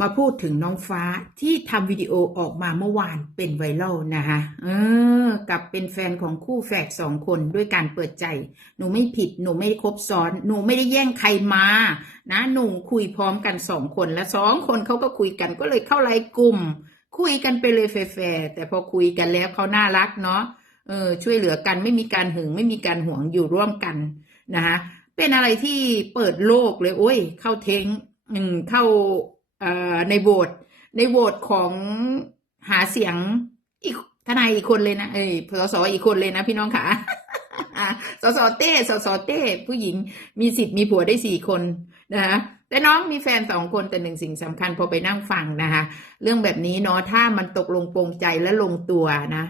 มาพูดถึงน้องฟ้าที่ทำวิดีโอออกมาเมื่อวานเป็นไวรัลนะคะเออ กับเป็นแฟนของคู่แฝดสองคนด้วยการเปิดใจ หนูไม่ผิด หนูไม่ได้คบซ้อน หนูไม่ได้แย่งใครมา นะ หนูคุยพร้อมกันสองคน และสองคนเขาก็คุยกันก็เลยเข้าไลน์กลุ่ม คุยกันไปเลยแฟร์แต่พอคุยกันแล้วเขาน่ารักเนาะ เออ ช่วยเหลือกันไม่มีการหึงไม่มีการหวงอยู่ร่วมกันนะคะเป็นอะไรที่เปิดโลกเลย โอ้ย เข้าเทงอืมเข้า ในโหวตในโหวตของหาเสียงอีกทนายอีกคนเลยนะเอ้ยสสอีกคนเลยนะพี่น้องค่ะอะสสเต้สสเต้ผู้หญิงมีสิทธิ์มีผัวได้สี่คนนะคะแต่น้องมีแฟนสองคนแต่หนึ่งสิ่งสำคัญพอไปนั่งฟังนะคะเรื่องแบบนี้เนาะถ้ามันตกลงปรงใจและลงตัวนะ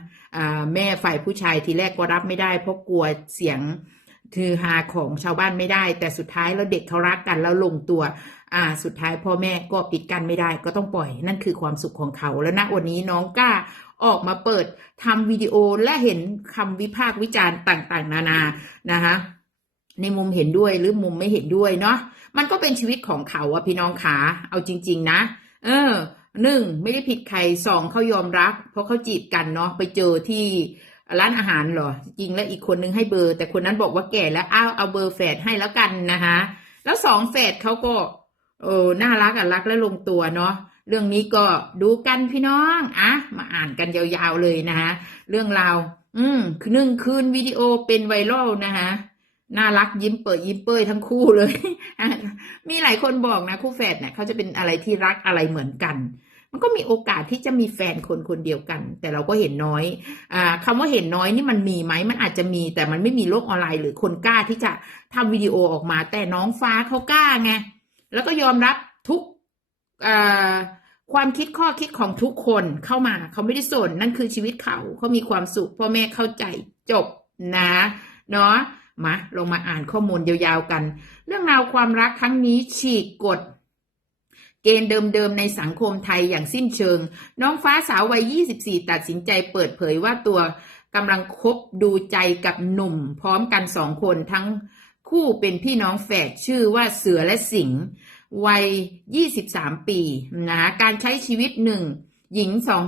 แม่ฝ่ายผู้ชายทีแรกก็รับไม่ได้เพราะกลัวเสียง คือฮาของชาวบ้านไม่ได้ แต่สุดท้ายแล้วเด็กเขารักกันแล้วลงตัว อ่า สุดท้ายพ่อแม่ก็ปิดกันไม่ได้ ก็ต้องปล่อย นั่นคือความสุขของเขาแล้วณวันนี้น้องกล้าออกมาเปิดทำวิดีโอและเห็นคำวิพากษ์วิจารณ์ต่าง ๆ นานานะคะในมุมเห็นด้วยหรือมุมไม่เห็นด้วยเนาะมันก็เป็นชีวิตของเขาอะพี่น้องขาเอาจริง ๆ นะ เออหนึ่งไม่ได้ผิดใครสองเขายอมรับเพราะเขาจีบกันเนาะไปเจอที่ ร้านอาหารเหรอ จริงแล้วอีกคนนึงให้เบอร์ แต่คนนั้นบอกว่าแก่แล้วอ้าวเอาเบอร์แฝดให้แล้วกันนะคะแล้วสองแฝดเขาก็เออน่ารักอะรักและลงตัวเนาะเรื่องนี้ก็ดูกันพี่น้องอะมาอ่านกันยาวๆเลยนะคะเรื่องราวอืมคือหนึ่งคืนวิดีโอเป็นไวรัลนะคะน่ารักยิ้มเปิดยิ้มเป้ยทั้งคู่เลย มีหลายคนบอกนะคู่แฝดเนี่ยเขาจะเป็นอะไรที่รักอะไรเหมือนกัน มันก็มีโอกาสที่จะมีแฟนคนคนเดียวกัน แต่เราก็เห็นน้อยอ่าคำว่าเห็นน้อยนี่มันมีไหมมันอาจจะมีแต่มันไม่มีโลกออนไลน์หรือคนกล้าที่จะทำวิดีโอออกมา แต่น้องฟ้าเขากล้าไงแล้วก็ยอมรับทุกความคิดข้อคิดของทุกคนเข้ามาเขาไม่ได้สนนั่นคือชีวิตเขาเขามีความสุขพ่อแม่เข้าใจจบนะเนาะมาลงมาอ่านข้อมูลยาวๆกัน เรื่องราวความรักครั้งนี้ฉีกกฎ เกณฑ์เดิมๆในสังคมไทยอย่างสิ้นเชิง น้องฟ้าสาววัย 24 ตัดสินใจเปิดเผยว่าตัวกำลังคบดูใจกับหนุ่ม พร้อมกันสองคนทั้งคู่เป็นพี่น้องแฝดชื่อว่าเสือและสิงห์วัย 23 ปีนะการใช้ชีวิตหนึ่งหญิงสอง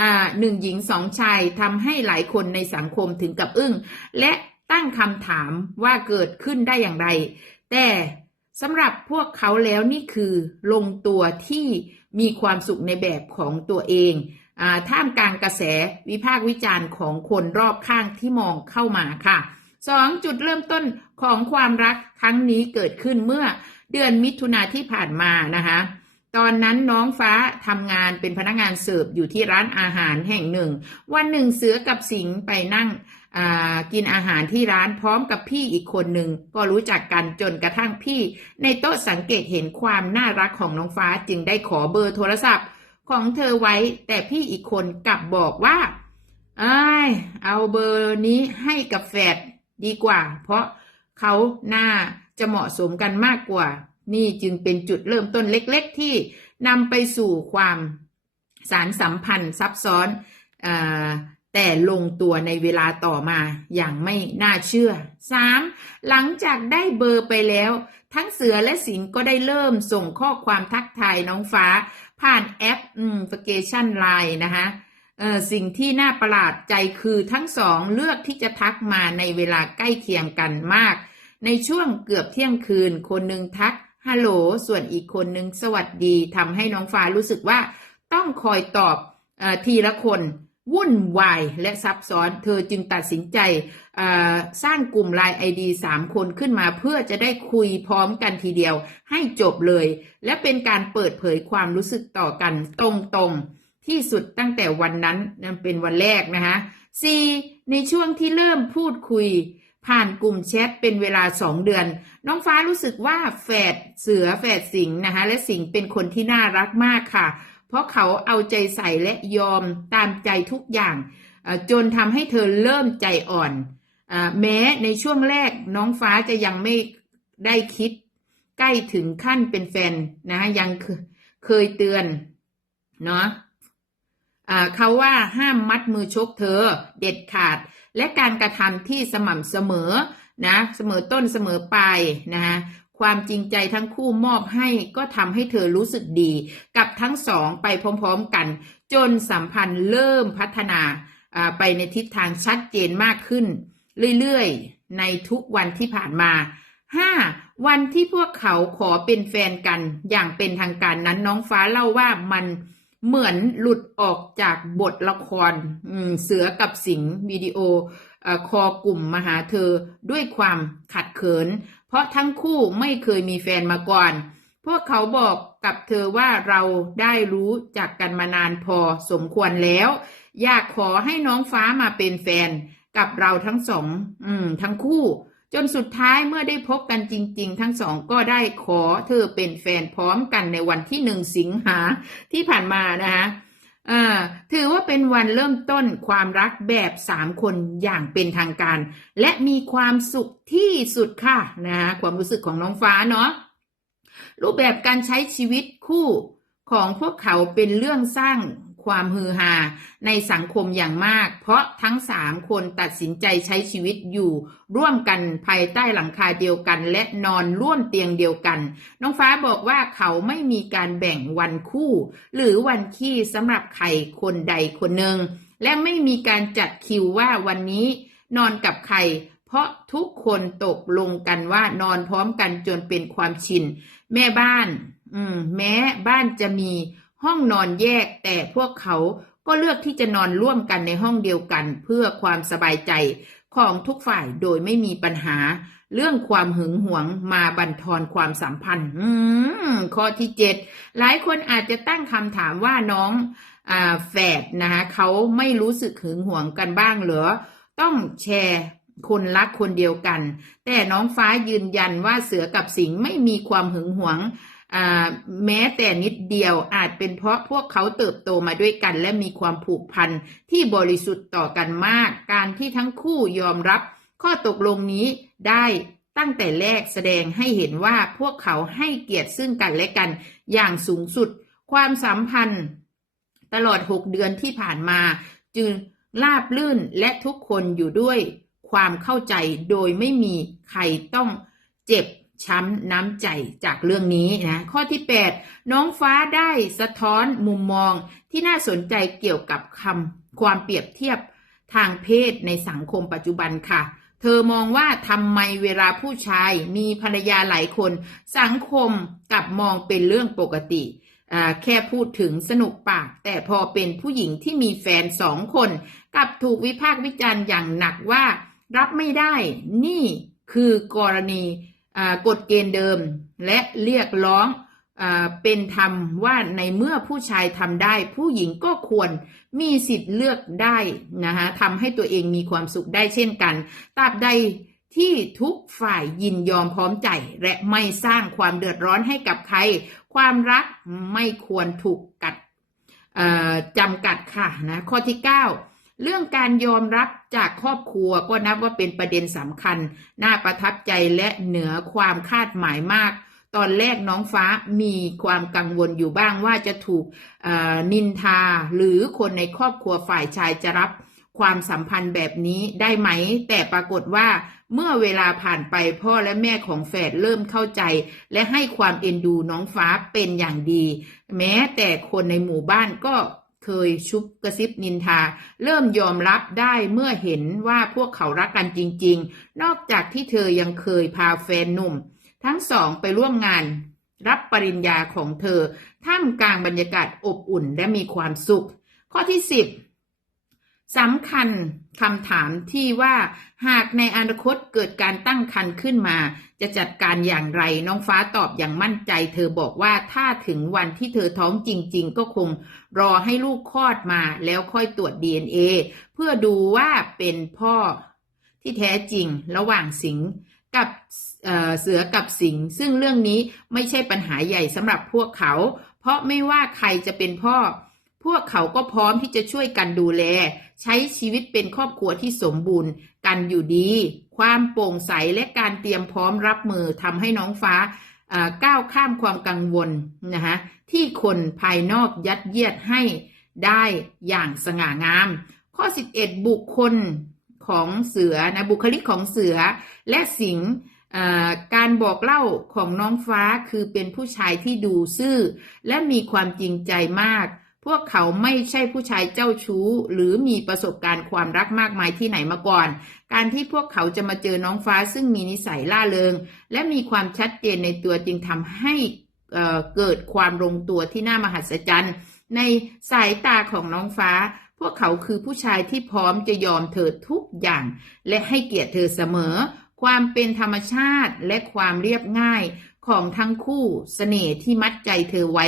อ่าหนึ่งหญิงสองชายทำให้หลายคนในสังคมถึงกับอึ้ง และตั้งคำถามว่าเกิดขึ้นได้อย่างไร แต่ สำหรับพวกเขาแล้วนี่คือลงตัวที่มีความสุขในแบบของตัวเองอท่ามกลางกระแสวิพากษ์วิจารณ์ของคนรอบข้างที่มองเข้ามาค่ะสองจุดเริ่มต้นของความรักครั้งนี้เกิดขึ้นเมื่อเดือนมิถุนาที่ผ่านมานะคะ ตอนนั้นน้องฟ้าทำงานเป็นพนักงานเสิร์ฟอยู่ที่ร้านอาหารแห่งหนึ่ง วันหนึ่งเสือกับสิงไปนั่งกินอาหารที่ร้านพร้อมกับพี่อีกคนหนึ่งก็รู้จักกันจนกระทั่งพี่ ในโต๊ะสังเกตเห็นความน่ารักของน้องฟ้าจึงได้ขอเบอร์โทรศัพท์ของเธอไว้ แต่พี่อีกคนกลับบอกว่าเอ้ยเอาเบอร์นี้ให้กับแฟดดีกว่า เพราะเขาหน้าจะเหมาะสมกันมากกว่า นี่จึงเป็นจุดเริ่มต้นเล็กๆ ที่นำไปสู่ความสารสัมพันธ์ซับซ้อนอแต่ลงตัวในเวลาต่อมาอย่างไม่น่าเชื่อ 3. หลังจากได้เบอร์ไปแล้ว ทั้งเสือและสิงก็ได้เริ่มส่งข้อความทักทายน้องฟ้า ผ่านแอปอืมฟิเคชันไลน์นะคะสิ่งที่น่าประหลาดใจคือทั้งสองเลือกที่จะทักมาในเวลาใกล้เคียงกันมาก ในช่วงเกือบเที่ยงคืน คนหนึ่งทัก ฮัลโหล ส่วนอีกคนนึงสวัสดีทำให้น้องฟ้ารู้สึกว่าต้องคอยตอบอทีละคนวุ่นวายและซับซ้อน เธอจึงตัดสินใจสร้างกลุ่มไลน์ไอดีสามคนขึ้นมาเพื่อจะได้คุยพร้อมกันทีเดียวให้จบเลย และเป็นการเปิดเผยความรู้สึกต่อกันตรงๆ ที่สุดตั้งแต่วันนั้นนั่นเป็นวันแรกนะคะ C ในช่วงที่เริ่มพูดคุย ผ่านกลุ่มแชทเป็นเวลาสองเดือน น้องฟ้ารู้สึกว่าแฝดเสือแฝดสิงห์นะคะ และสิงห์เป็นคนที่น่ารักมากค่ะ เพราะเขาเอาใจใส่และยอมตามใจทุกอย่างจนทำให้เธอเริ่มใจอ่อนแม้ในช่วงแรกน้องฟ้าจะยังไม่ได้คิด ใกล้ถึงขั้นเป็นแฟนนะยังเคยเตือนเนาะเขาว่าห้ามมัดมือชกเธอเด็ดขาด และการกระทำที่สม่ำเสมอนะเสมอต้นเสมอปลายนะฮะความจริงใจทั้งคู่มอบให้ก็ทำให้เธอรู้สึกดี กับทั้งสองไปพร้อมๆกัน จนสัมพันธ์เริ่มพัฒนาอ่าไปในทิศทางชัดเจนมากขึ้น เรื่อยๆ ในทุกวันที่ผ่านมา 5. วันที่พวกเขาขอเป็นแฟนกันอย่างเป็นทางการนั้นน้องฟ้าเล่าว่ามัน เหมือนหลุดออกจากบทละครเสือกับสิงวิดีโอคอกลุ่มมาหาเธอด้วยความขัดเขิน เพราะทั้งคู่ไม่เคยมีแฟนมาก่อน พวกเขาบอกกับเธอว่าเราได้รู้จักกันมานานพอสมควรแล้ว อยากขอให้น้องฟ้ามาเป็นแฟนกับเราทั้งสองอทั้งคู่ จนสุดท้ายเมื่อได้พบกันจริง ๆ ทั้งสองก็ได้ขอเธอเป็นแฟนพร้อมกันในวันที่หนึ่งสิงหาที่ผ่านมานะคะถือว่าเป็นวันเริ่มต้นความรักแบบสามคนอย่างเป็นทางการ และมีความสุขที่สุดค่ะนะคะความรู้สึกของน้องฟ้าเนาะรูปแบบการใช้ชีวิตคู่ของพวกเขาเป็นเรื่องสร้าง ความฮือฮาในสังคมอย่างมาก เพราะทั้งสามคนตัดสินใจใช้ชีวิตอยู่ ร่วมกันภายใต้หลังคาเดียวกัน และนอนร่วมเตียงเดียวกัน น้องฟ้าบอกว่าเขาไม่มีการแบ่งวันคู่ หรือวันขี้สำหรับใครคนใดคนหนึ่งและไม่มีการจัดคิวว่าวันนี้นอนกับใคร เพราะทุกคนตกลงกันว่านอนพร้อมกันจนเป็นความชิน แม่บ้าน อืม แม้บ้านจะมี ห้องนอนแยกแต่พวกเขาก็เลือกที่จะนอนร่วมกันในห้องเดียวกัน เพื่อความสบายใจของทุกฝ่ายโดยไม่มีปัญหา เรื่องความหึงหวงมาบั่นทอนความสัมพันธ์ข้อที่เจ็ดหลายคนอาจจะตั้งคำถามว่าน้องอแฝดนะคะเขาไม่รู้สึกหึงหวงกันบ้างเหรอต้องแชร์คนรักคนเดียวกัน แต่น้องฟ้ายืนยันว่าเสือกับสิงไม่มีความหึงหวง แม้แต่นิดเดียวอาจเป็นเพราะพวกเขาเติบโตมาด้วยกัน และมีความผูกพันที่บริสุทธิ์ต่อกันมาก การที่ทั้งคู่ยอมรับ ข้อตกลงนี้ได้ตั้งแต่แรกแสดงให้เห็นว่าพวกเขาให้เกียรติซึ่งกันและกันอย่างสูงสุด ความสัมพันธ์ ตลอด6เดือนที่ผ่านมา จึงราบลื่นและทุกคนอยู่ด้วยความเข้าใจโดยไม่มีใครต้องเจ็บ ช้ำน้ำใจจากเรื่องนี้นะข้อที่ 8 น้องฟ้าได้สะท้อนมุมมองที่น่าสนใจเกี่ยวกับคำความเปรียบเทียบทางเพศในสังคมปัจจุบันค่ะ เธอมองว่าทำไมเวลาผู้ชายมีภรรยาหลายคน สังคมกลับมองเป็นเรื่องปกติ แค่พูดถึงสนุกปาก แต่พอเป็นผู้หญิงที่มีแฟนสองคนกลับถูกวิพากษ์วิจารณ์อย่างหนักว่า รับไม่ได้ นี่คือกรณี กฎเกณฑ์เดิมและเรียกร้องเป็นธรรมว่าในเมื่อผู้ชายทำได้ ผู้หญิงก็ควรมีสิทธิ์เลือกได้นะคะทำให้ตัวเองมีความสุขได้เช่นกันตราบใดที่ทุกฝ่ายยินยอมพร้อมใจ และไม่สร้างความเดือดร้อนให้กับใคร ความรักไม่ควรถูกกัดจำกัดค่ะนะข้อที่ 9 เรื่องการยอมรับจากครอบครัวก็นับว่าเป็นประเด็นสำคัญ น่าประทับใจและเหนือความคาดหมายมาก ตอนแรกน้องฟ้ามีความกังวลอยู่บ้างว่าจะถูกนินทา หรือคนในครอบครัวฝ่ายชายจะรับความสัมพันธ์แบบนี้ได้ไหม แต่ปรากฏว่าเมื่อเวลาผ่านไปพ่อและแม่ของแฝดเริ่มเข้าใจ และให้ความเอ็นดูน้องฟ้าเป็นอย่างดี แม้แต่คนในหมู่บ้านก็ เคยชุบกระซิบนินทา เริ่มยอมรับได้เมื่อเห็นว่าพวกเขารักกันจริง ๆ นอกจากที่เธอยังเคยพาแฟนหนุ่ม ทั้งสองไปร่วมงาน รับปริญญาของเธอ ท่ามกลางบรรยากาศอบอุ่นและมีความสุข ข้อที่ 10 สำคัญคำถามที่ว่าหากในอนาคตเกิดการตั้งครรภ์ขึ้นมา จะจัดการอย่างไรน้องฟ้าตอบอย่างมั่นใจ เธอบอกว่าถ้าถึงวันที่เธอท้องจริง ๆ ก็คงรอให้ลูกคลอดมาแล้วค่อยตรวจ DNA เพื่อดูว่าเป็นพ่อที่แท้จริงระหว่างสิงกับเเสือกับสิงซึ่งเรื่องนี้ไม่ใช่ปัญหาใหญ่สำหรับพวกเขา เพราะไม่ว่าใครจะเป็นพ่อ พวกเขาก็พร้อมที่จะช่วยกันดูแล ใช้ชีวิตเป็นครอบครัวที่สมบูรณ์กันอยู่ดี ความโปร่งใสและการเตรียมพร้อมรับมือทำให้น้องฟ้าก้าวข้ามความกังวลนะคะที่คนภายนอกยัดเยียดให้ได้อย่างสง่างาม ข้อ 11 บุคคลของเสือนะบุคลิกของเสือและสิงการบอกเล่าของน้องฟ้าคือเป็นผู้ชายที่ดูซื่อ และมีความจริงใจมาก พวกเขาไม่ใช่ผู้ชายเจ้าชู้ หรือมีประสบการณ์ความรักมากมายที่ไหนมาก่อน การที่พวกเขาจะมาเจอน้องฟ้าซึ่งมีนิสัยล่าเริง และมีความชัดเจนในตัวจึงทำให้เอ่อเกิดความลงตัวที่น่ามหัศจรรย์ ในสายตาของน้องฟ้า พวกเขาคือผู้ชายที่พร้อมจะยอมเธอทุกอย่าง และให้เกียรติเธอเสมอ ความเป็นธรรมชาติและความเรียบง่ายของทั้งคู่เสน่ห์ที่มัดใจเธอไว้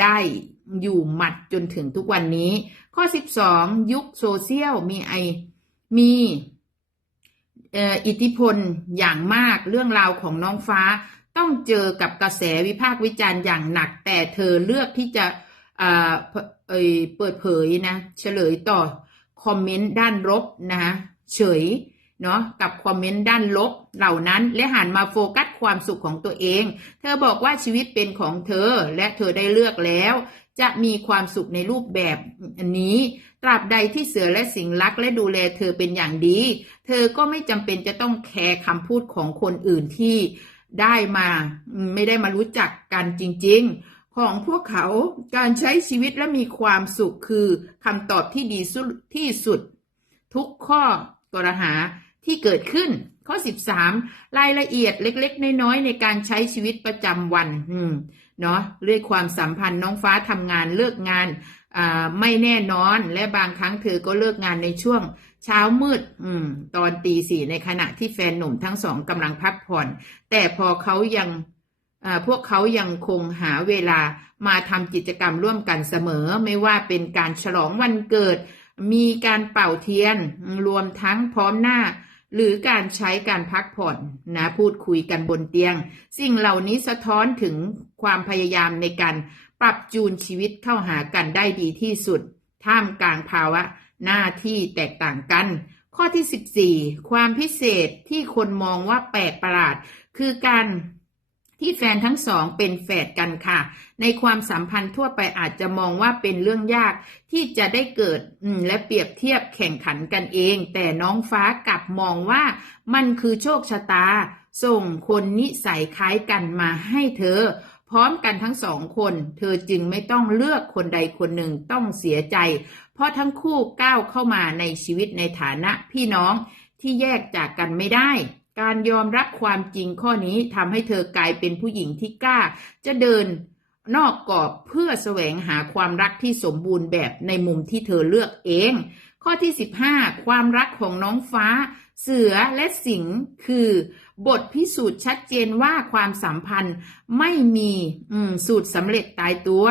ได้ อยู่หมัดจนถึงทุกวันนี้ ข้อ 12 ยุคโซเชียลมีไอมีอิทธิพลอย่างมากเรื่องราวของน้องฟ้า ต้องเจอกับกระแสวิพากษ์วิจารณ์อย่างหนัก แต่เธอเลือกที่จะเเอ่ยเปิดเผยนะ เฉลยต่อคอมเมนต์ด้านลบนะเฉยเนาะกับคอมเมนต์ด้านลบเหล่านั้น และหันมาโฟกัสความสุขของตัวเอง เธอบอกว่าชีวิตเป็นของเธอและเธอได้เลือกแล้ว จะมีความสุขในรูปแบบนี้ ตราบใดที่เสือและสิงรักและดูแลเธอเป็นอย่างดี เธอก็ไม่จำเป็นจะต้องแคร์คำพูดของคนอื่นที่ได้มาไม่ได้มารู้จักกันจริง ๆ ของพวกเขาการใช้ชีวิตและมีความสุขคือคำตอบที่ดีสุดที่สุด ทุกข้อกรหาที่เกิดขึ้น ข้อ 13 รายละเอียดเล็ก ๆ น้อยๆในการใช้ชีวิตประจำวันอืม เนาะเรื่องความสัมพันธ์น้องฟ้าทำงานเลิกงานไม่แน่นอนและบางครั้งเธอก็เลิกงานในช่วงเช้ามืดอืมตอนตีสี่ในขณะที่แฟนหนุ่มทั้งสองกำลังพักผ่อน แต่พอเขายังพวกเขายังคงหาเวลามาทำกิจกรรมร่วมกันเสมอ ไม่ว่าเป็นการฉลองวันเกิด มีการเป่าเทียน รวมทั้งพร้อมหน้า หรือการใช้การพักผ่อนนะพูดคุยกันบนเตียง สิ่งเหล่านี้สะท้อนถึงความพยายามในการปรับจูนชีวิตเข้าหากันได้ดีที่สุด ท่ามกลางภาวะหน้าที่แตกต่างกัน ข้อที่ 14 ความพิเศษที่คนมองว่าแปลกประหลาด คือการ ที่แฟนทั้งสองเป็นแฝดกันค่ะ ในความสัมพันธ์ทั่วไปอาจจะมองว่าเป็นเรื่องยากที่จะได้เกิดและเปรียบเทียบแข่งขันกันเอง แต่น้องฟ้ากลับมองว่ามันคือโชคชะตา ส่งคนนิสัยคล้ายกันมาให้เธอ พร้อมกันทั้งสองคน เธอจึงไม่ต้องเลือกคนใดคนหนึ่งต้องเสียใจ เพราะทั้งคู่ก้าวเข้ามาในชีวิตในฐานะพี่น้องที่แยกจากกันไม่ได้ การยอมรับความจริงข้อนี้ทำให้เธอกลายเป็นผู้หญิงที่กล้า จะเดินนอกกรอบเพื่อแสวงหาความรักที่สมบูรณ์แบบในมุมที่เธอเลือกเอง ข้อที่ 15 ความรักของน้องฟ้า เสือและสิงห์คือ บทพิสูจน์ชัดเจนว่าความสัมพันธ์ไม่มีมสูตรสำเร็จตายตัว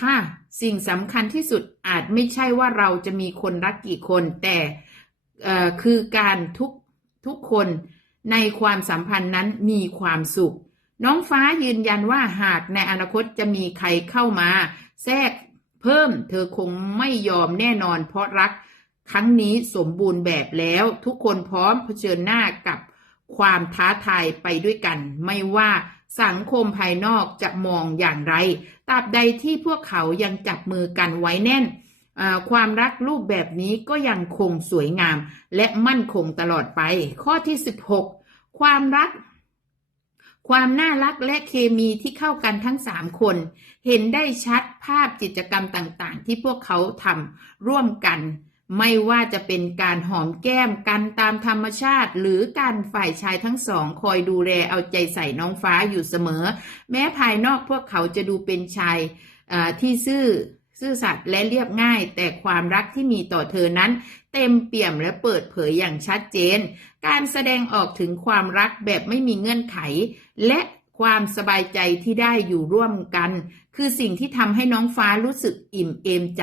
ค่ะ สิ่งสำคัญที่สุดอาจไม่ใช่ว่าเราจะมีคนรักกี่คน แต่คือการทุกทุกคน ในความสัมพันธ์นั้นมีความสุข น้องฟ้ายืนยันว่าหากในอนาคตจะมีใครเข้ามา แทรกเพิ่ม เธอคงไม่ยอมแน่นอน เพราะรักครั้งนี้สมบูรณ์แบบแล้ว ทุกคนพร้อมเผชิญหน้ากับความท้าทายไปด้วยกัน ไม่ว่าสังคมภายนอกจะมองอย่างไรตราบใดที่พวกเขายังจับมือกันไว้แน่น ความรักรูปแบบนี้ก็ยังคงสวยงามและมั่นคงตลอดไป ข้อที่ 16 ความรัก ความน่ารักและเคมีที่เข้ากันทั้งสามคน เห็นได้ชัดภาพกิจกรรมต่างๆ ที่พวกเขาทำร่วมกัน ไม่ว่าจะเป็นการหอมแก้มกันตามธรรมชาติ หรือการฝ่ายชายทั้งสอง คอยดูแลเอาใจใส่น้องฟ้าอยู่เสมอ แม้ภายนอกพวกเขาจะดูเป็นชายที่ซื่อ ซื่อสัตย์และเรียบง่าย แต่ความรักที่มีต่อเธอนั้น เต็มเปี่ยมและเปิดเผยอย่างชัดเจน การแสดงออกถึงความรักแบบไม่มีเงื่อนไข และความสบายใจที่ได้อยู่ร่วมกัน คือสิ่งที่ทำให้น้องฟ้ารู้สึกอิ่มเอมใจ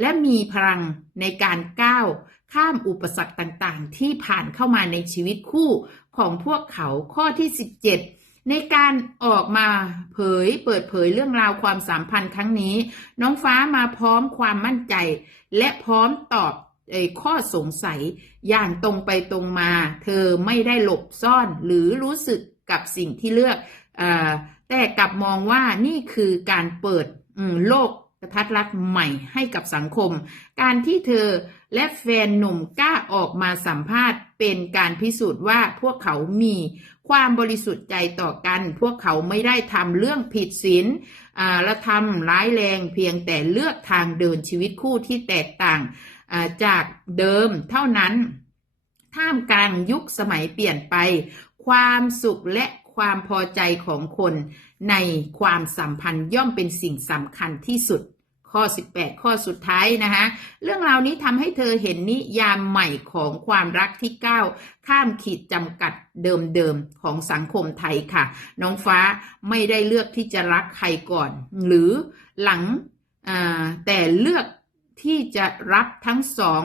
และมีพลังในการก้าวข้ามอุปสรรคต่างๆ ที่ผ่านเข้ามาในชีวิตคู่ของพวกเขาข้อที่ 17 ในการออกมาเผยเปิดเผยเรื่องราวความสัมพันธ์ครั้งนี้ น้องฟ้ามาพร้อมความมั่นใจ และพร้อมตอบข้อสงสัยอย่างตรงไปตรงมา เธอไม่ได้หลบซ่อนหรือรู้สึกกับสิ่งที่เลือกอแต่กลับมองว่านี่คือการเปิดโลก กระทัดรัดใหม่ให้กับสังคม การที่เธอและแฟนหนุ่มกล้าออกมาสัมภาษณ์ เป็นการพิสูจน์ว่าพวกเขามีความบริสุทธิ์ใจต่อกัน พวกเขาไม่ได้ทำเรื่องผิดศีลและทำร้ายแรงเพียงแต่เลือกทางเดินชีวิตคู่ที่แตกต่างจากเดิมเท่านั้น ท่ามกลางยุคสมัยเปลี่ยนไป ความสุขและ ความพอใจของคนในความสัมพันธ์ย่อมเป็นสิ่งสำคัญที่สุด ข้อ 18 ข้อสุดท้ายนะคะเรื่องราวนี้ทำให้เธอเห็นนิยามใหม่ของความรักที่ก้าวข้ามขีดจำกัดเดิมๆของสังคมไทยค่ะ น้องฟ้าไม่ได้เลือกที่จะรักใครก่อน หรือหลังแต่เลือกที่จะรับทั้งสอง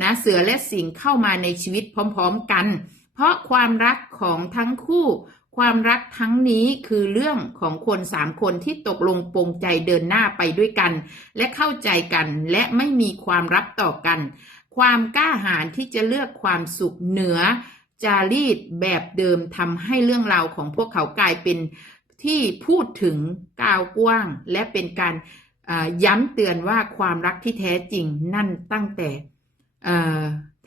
นะเสือและสิงเข้ามาในชีวิตพร้อม ๆ กัน เพราะความรักของทั้งคู่ ความรักทั้งนี้คือเรื่องของคนสามคนที่ตกลงปรงใจเดินหน้าไปด้วยกัน และเข้าใจกันและไม่มีความรับต่อกัน ความกล้าหาญที่จะเลือกความสุขเหนือ จารีตแบบเดิมทำให้เรื่องราวของพวกเขากลายเป็นที่พูดถึงกาวกว้าง และเป็นการย้ำเตือนว่าความรักที่แท้จริงนั่นตั้งแต่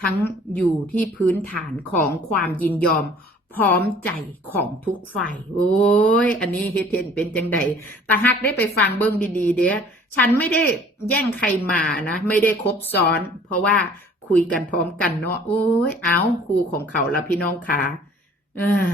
ทั้งอยู่ที่พื้นฐานของความยินยอม พร้อมใจของทุกฝ่าย โอ้ย อันนี้เฮดเทนเป็นจังใดตาฮักได้ไปฟังเบิ้งดีๆ เด้อฉันไม่ได้แย่งใครมานะ ไม่ได้ครบซ้อน เพราะว่าคุยกันพร้อมกันเนาะ โอ้ย เอาครูของเขาละพี่น้องขาอ่า